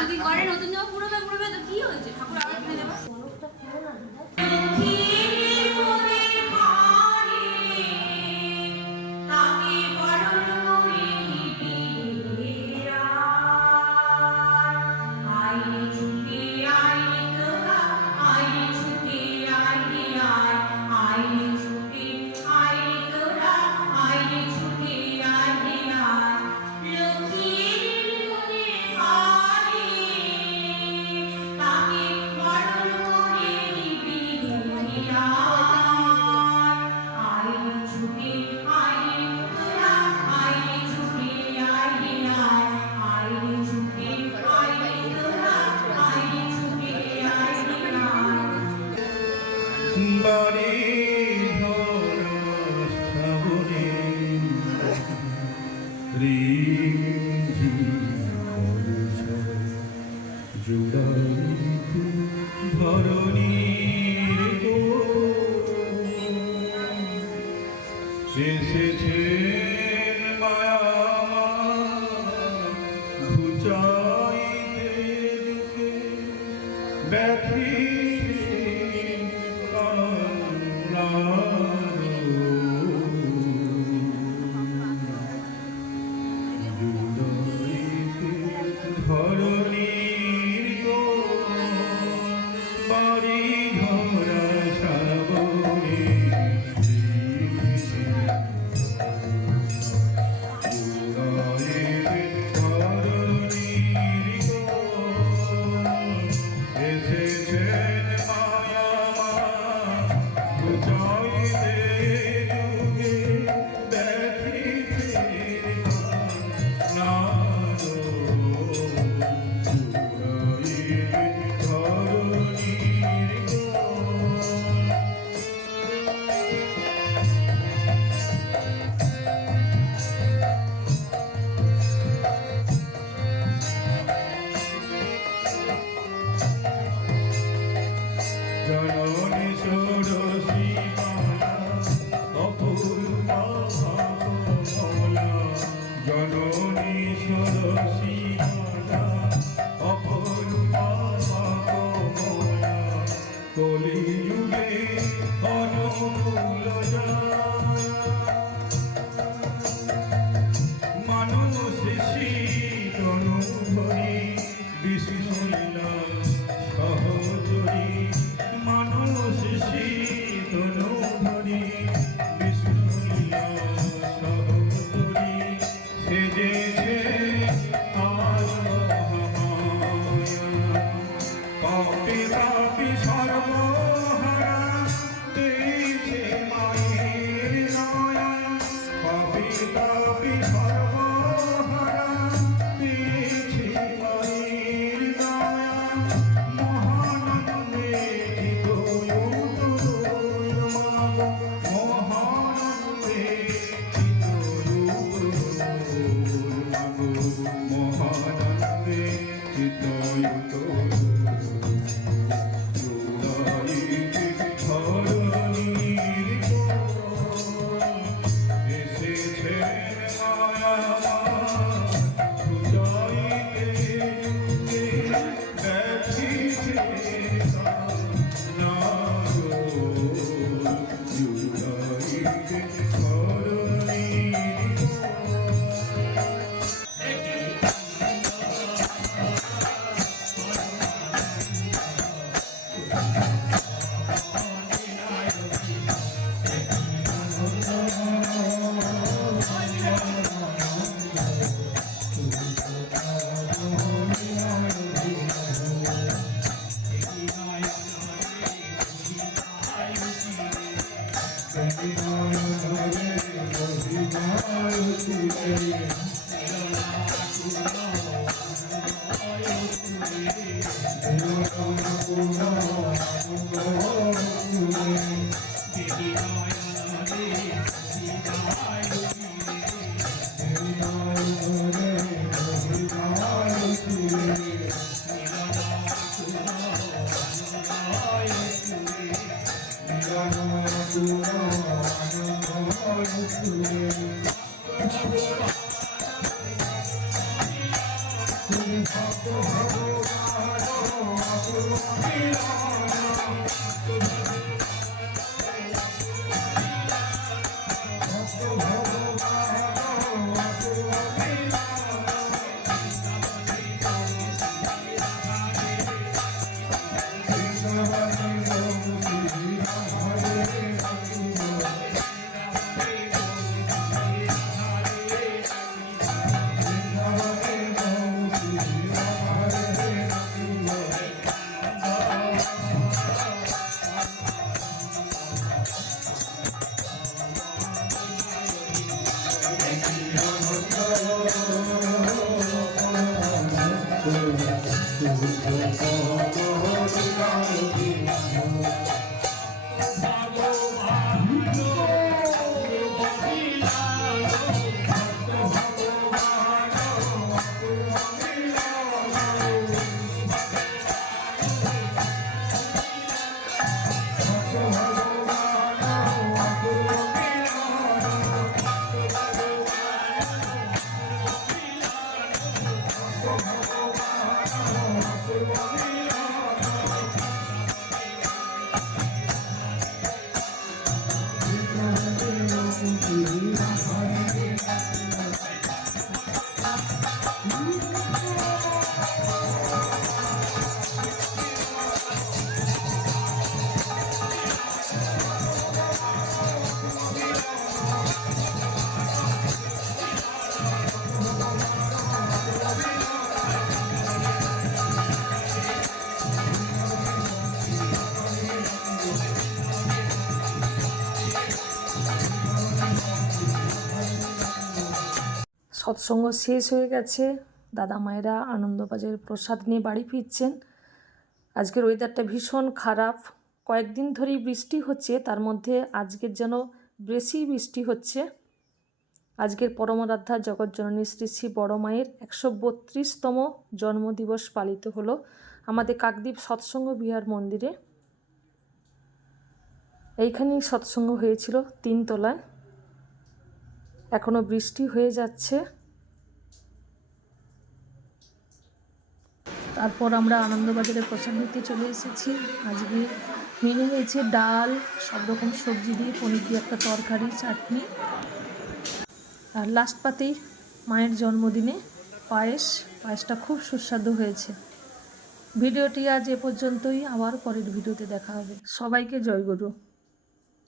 যদি করে নতুন জামা পুরোবে তো কি হয়েছে, ঠাকুর আবার কিনে দেবে। এসেছেন মায়া ঘুচাইতে যুগে ব্যথিত কান্নার জুড়াইতে ধরণীর বাড়ি ঘরা শ্রাবণী সৎসঙ্গ শেষ হয়ে গেছে, দাদা মায়েরা আনন্দবাজারের প্রসাদ নিয়ে বাড়ি ফিরছেন। আজকের ওয়েদারটা ভীষণ খারাপ, কয়েকদিন ধরেই বৃষ্টি হচ্ছে, তার মধ্যে আজকের যেন বেশি বৃষ্টি হচ্ছে। আজকের পরমারাধ্যা জগৎজননী শ্রী শ্রী বড় মায়ের 132তম জন্মদিবস পালিত হলো আমাদের কাকদ্বীপ সৎসঙ্গ বিহার মন্দিরে। এইখানেই সৎসঙ্গ হয়েছিল 3 তলায়। এখনো বৃষ্টি হয়ে যাচ্ছে। তারপর আমরা আনন্দবাজারে প্রসাদ নিতে চলে এসেছি। আজকে মেনু হয়েছে ডাল, সব রকম সবজি দিয়ে, পনির দিয়ে একটা তরকারি, চাটনি, আর লাস্ট পাতেই মায়ের জন্মদিনে পায়েসটা খুব সুস্বাদু হয়েছে। ভিডিওটি আজ এ পর্যন্তই, আবার পরের ভিডিওতে দেখা হবে। সবাইকে জয় গুরু।